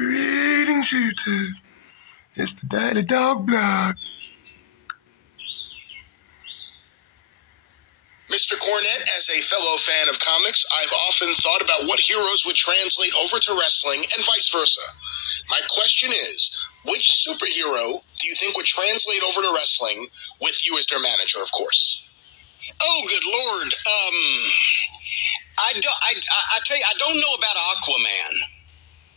Greetings, YouTube. It's the Daddy Dog Blog. Mr. Cornette, as a fellow fan of comics, I've often thought about what heroes would translate over to wrestling and vice versa. My question is, which superhero do you think would translate over to wrestling with you as their manager, of course? Oh, good Lord. I tell you, I don't know about Aquaman.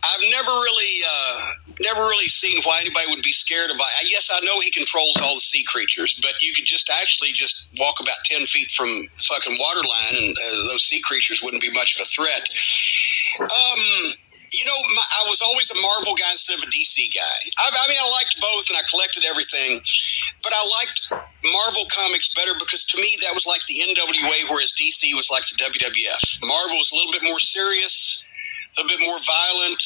I've never really seen why anybody would be scared of. Yes, I know he controls all the sea creatures, but you could just walk about 10 feet from fucking waterline, and those sea creatures wouldn't be much of a threat. I was always a Marvel guy instead of a DC guy. I liked both, and I collected everything, but I liked Marvel comics better because to me that was like the NWA, whereas DC was like the WWF. Marvel was a little bit more serious, a little bit more violent.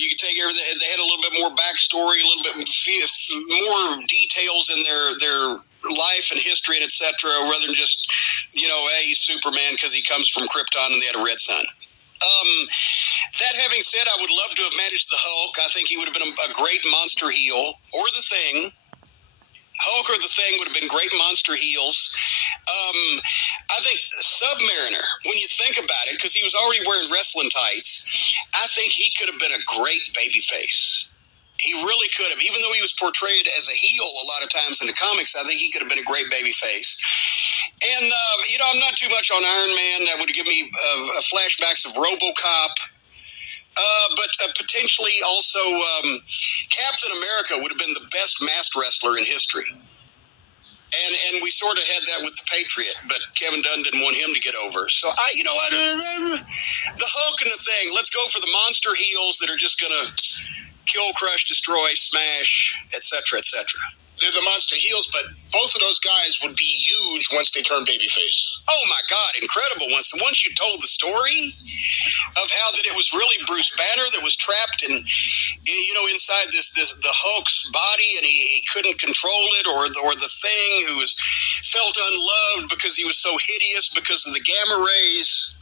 You could take everything. They had a little bit more backstory, a little bit more details in their life and history and etc. Rather than just, he's Superman because he comes from Krypton and they had a red sun. That having said, I would love to have managed the Hulk. I think he would have been a great monster heel, or the Thing. Hulk or the Thing would have been great monster heels. I think Submariner, when you think about it, because he was already wearing wrestling tights, I think he could have been a great babyface. He really could have. Even though he was portrayed as a heel a lot of times in the comics, I think he could have been a great babyface. And, I'm not too much on Iron Man. That would give me flashbacks of RoboCop. But potentially also Captain America would have been the best masked wrestler in history. And we sort of had that with the Patriot, but Kevin Dunn didn't want him to get over. So, the Hulk and the Thing, let's go for the monster heels that are just going to kill, crush, destroy, smash, etc., etc. They're the monster heels, but both of those guys would be huge once they turn babyface. Oh my God, incredible! Once you told the story of how that it was really Bruce Banner that was trapped in, inside the Hulk's body, and he couldn't control it, or the Thing who felt unloved because he was so hideous because of the gamma rays.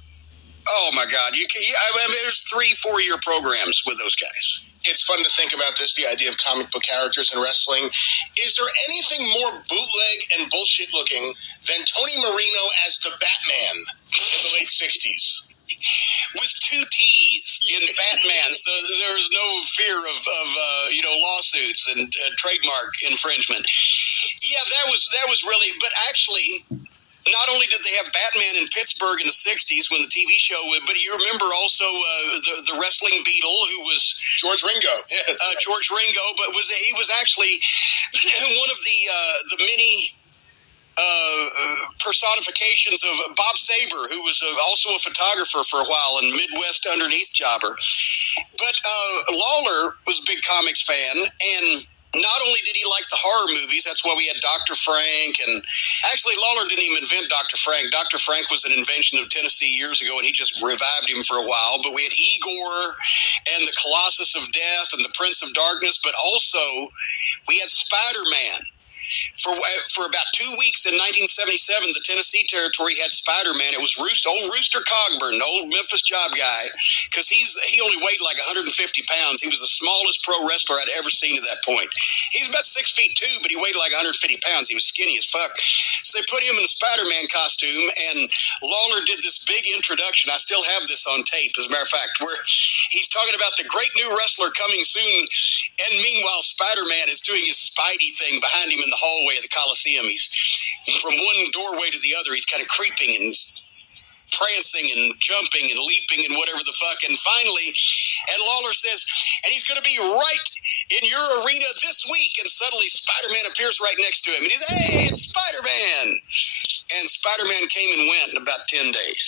Oh my God, there's 3-4 year programs with those guys. It's fun to think about this, the idea of comic book characters in wrestling. Is there anything more bootleg and bullshit looking than Tony Marino as the Batman in the late 60s? With 2 T's in Batman, so there's no fear of lawsuits and trademark infringement. Yeah, that was really, but actually, not only did they have Batman in Pittsburgh in the 60s when the TV show, but you remember also the wrestling Beetle, who was George Ringo. Yes. George Ringo, but he was actually one of the many personifications of Bob Saber, who was also a photographer for a while and Midwest underneath jobber. But Lawler was a big comics fan, and not only did he like the horror movies, that's why we had Dr. Frank, and actually Lawler didn't even invent Dr. Frank. Dr. Frank was an invention of Tennessee years ago, and he just revived him for a while. But we had Igor and the Colossus of Death and the Prince of Darkness, but also we had Spider-Man. For about 2 weeks in 1977, the Tennessee territory had Spider-Man. It was old Rooster Cogburn, the old Memphis job guy, because he only weighed like 150 pounds. He was the smallest pro wrestler I'd ever seen at that point. He was about 6'2", but he weighed like 150 pounds. He was skinny as fuck. So they put him in the Spider-Man costume, and Lawler did this big introduction. I still have this on tape, as a matter of fact, where he's talking about the great new wrestler coming soon, and meanwhile Spider-Man is doing his Spidey thing behind him in the hallway of the Coliseum. He's from one doorway to the other. He's kind of creeping and prancing and jumping and leaping and whatever the fuck. And finally, and Lawler says, and he's going to be right in your arena this week. And suddenly Spider-Man appears right next to him. And he's, hey, it's Spider-Man. And Spider-Man came and went in about 10 days.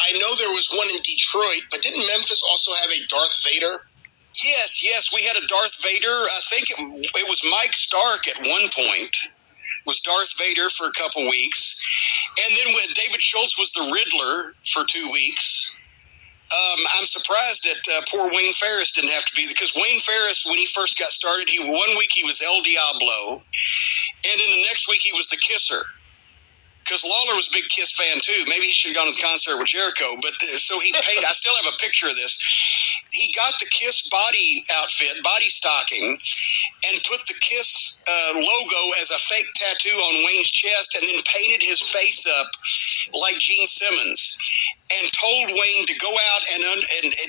I know there was one in Detroit, but didn't Memphis also have a Darth Vader? Yes, we had a Darth Vader. I think it was Mike Stark at one point, was Darth Vader for a couple weeks. And then when David Schultz was the Riddler for 2 weeks. I'm surprised that poor Wayne Ferris didn't have to be, because Wayne Ferris, when he first got started, 1 week he was El Diablo, and then the next week he was the Kisser. Because Lawler was a big Kiss fan too. Maybe he should have gone to the concert with Jericho. But so he painted. I still have a picture of this. he got the Kiss body outfit, body stocking, and put the Kiss logo as a fake tattoo on Wayne's chest, and then painted his face up like Gene Simmons, and told Wayne to go out and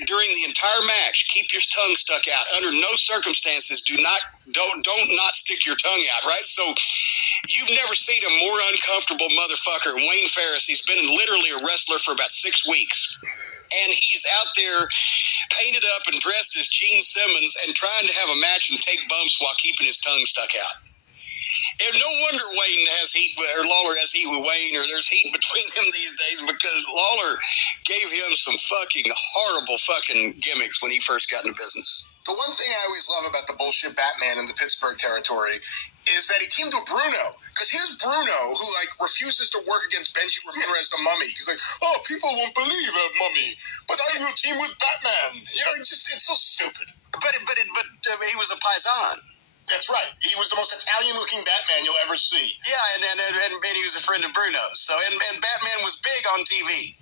during the entire match, keep your tongue stuck out. Under no circumstances, don't not stick your tongue out, right? So you've never seen a more uncomfortable motherfucker. Wayne Ferris, he's been literally a wrestler for about 6 weeks. And he's out there painted up and dressed as Gene Simmons and trying to have a match and take bumps while keeping his tongue stuck out. And no wonder Wayne has heat, or Lawler has heat with Wayne, or there's heat between them these days, because Lawler gave him some fucking horrible fucking gimmicks when he first got into business. The one thing I always love about the bullshit Batman in the Pittsburgh territory is that he teamed with Bruno. Because here's Bruno, who, like, refuses to work against Benji Ramirez the Mummy. He's like, oh, people won't believe a mummy, but I will team with Batman. You know, it's so stupid. But he was a paisan. That's right. He was the most Italian-looking Batman you'll ever see. Yeah, and he was a friend of Bruno's. So, and Batman was big on TV.